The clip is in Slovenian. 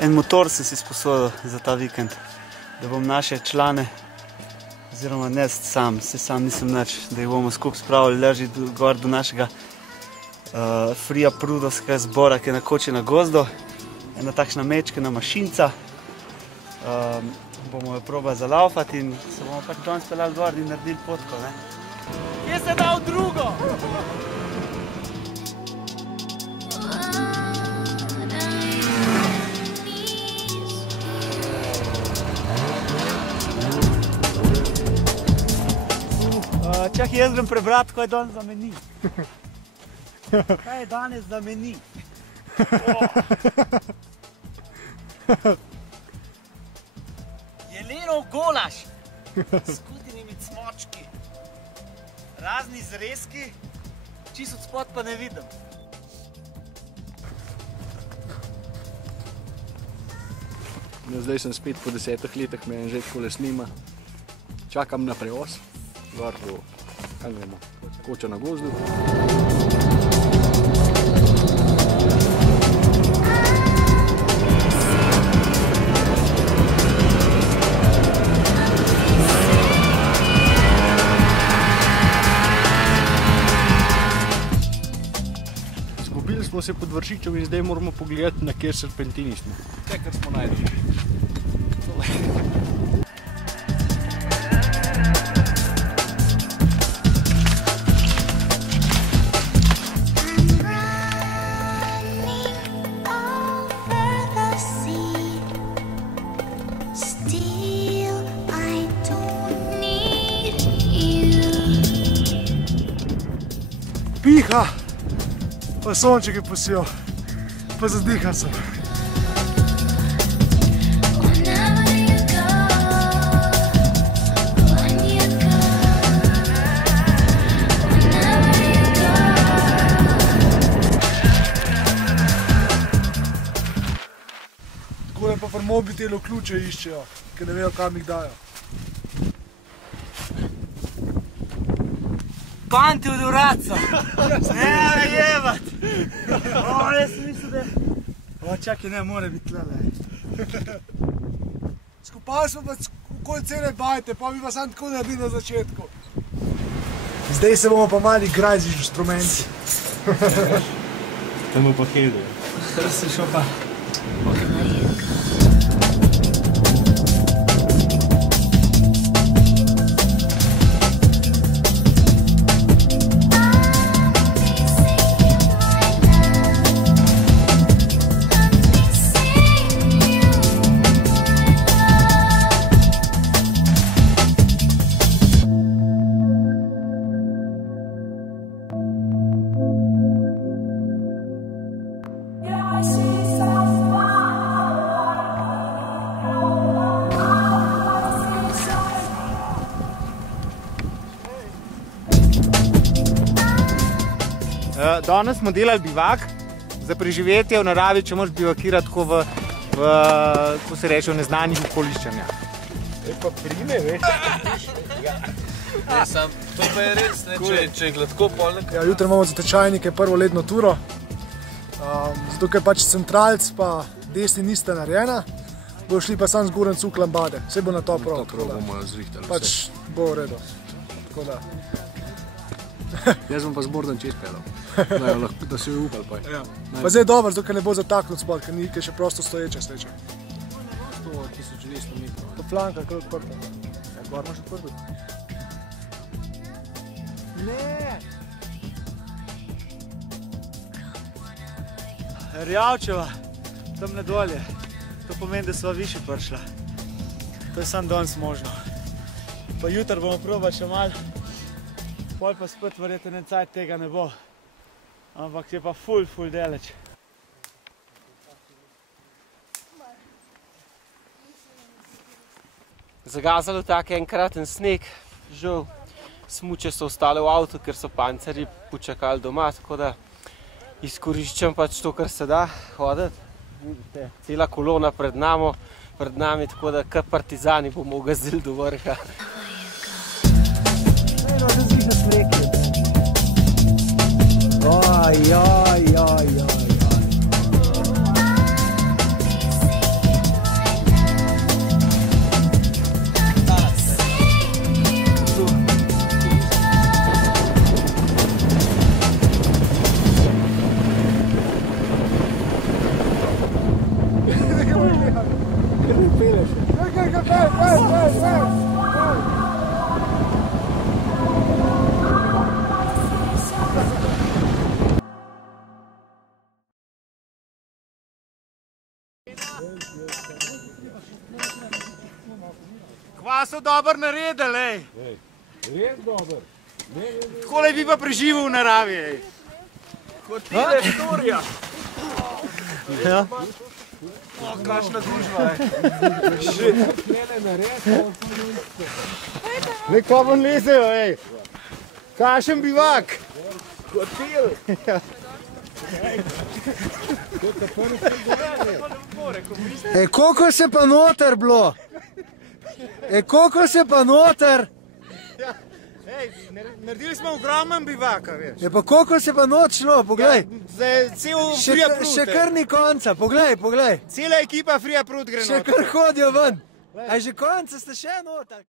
En motor sem si sposodil za ta vikend, da bom naše člane, oziroma ne sam nisem nič, da jih bomo skupaj spravili ležiti gor do našega Frija Prudovskega zbora, ki je na koči na gozdu. Ena takšna mečkena mašinca. Bomo jo probali zalaufati in se bomo pač danes peljali gor in naredili potko, ne. Kje se dal drugo? Čakaj, jaz grem prebrati, kaj je danes za meni. Kaj je danes za meni? Jelenov golaž s skutinimi cmočki, razni zrezki, čisto od spod pa ne vidim. Zdaj sem spet po 10 letih, me že takole snima. Čakam na prevoz, gor bo, kaj gremo, koča na gozdu. Zgubili smo se pod Vršičem in zdaj moramo pogledati, na kjer serpentini smo. Te, kar smo najdeli. Piha, pa sonček je posijal, pa zadihal sem. Takole pa pri mobitelu ključe iščejo, ker ne vejo, kam jih dajo. Panti od vratca! Ne, jebat! Jaz sem mislil, da... Čakaj, ne, mora biti tlele. Skupali smo pa okoli cele bajte, pa bi pa sam tako naredili na začetku. Zdaj se bomo pa mali igrali z inštrumenti. Tam bo pa hedel. Zdaj se šel pa... Danes smo delali bivak za preživetje v naravi, če moraš bivakirati tako v, kako se reče, v neznanih okoliščinah. Pa prime, veš? To pa je res, če je gladko polnek. Ja, jutri imamo za tečajnike prvo ledno turo, zato ker pač centralc pa desni nista narejena, bojo šli pa sam z Goran cuk lambade, vse bo na to prav. To prav bomo zrihtali vse. Pač bo v redu, tako da. Jaz bom pa z Bordan čez pelal, da se je upal pa. Pa zdaj je dobro, zato ker ne bo zataknut spod, ker je še prosto stoječa sreča. 1200 metrov. To flanka, kar odprta. Ja, gor imaš odprto? Ne! Rjavčeva, tamle dolje. To pomeni, da sva više prišla. To je sam danes možno. Pa jutri bomo probali še malo. Pol pa spet verjetno en cajt tega ne bo. Ampak je pa ful daleč. Zagazalo tak enkraten sneg, žal smuče so ostale v avtu, ker so pancerji počakali doma, tako da izkoriščam pač to, kar se da hoditi. Vidite, cela kolona pred nami, tako da kar partizani bomo ugazili do vrha. Oj. Kva so dobro naredili, ej. Res dober. Takole bi pa preživel v naravi, ej. Kot tile Viktorija. Ja. O, kakšna družba, ej. Le, kva bom lezejo, ej. Kakšen bivak. Hotel. Koliko se pa noter bilo? Koliko se pa noter? Ej, naredili smo ogromen bivaka, veš. Pa koliko se pa noč šlo, poglej. Cel Frija Prut. Še kar ni konca, poglej. Cela ekipa Frija Prut gre noter. Še kar hodijo ven. A že konca ste še noter?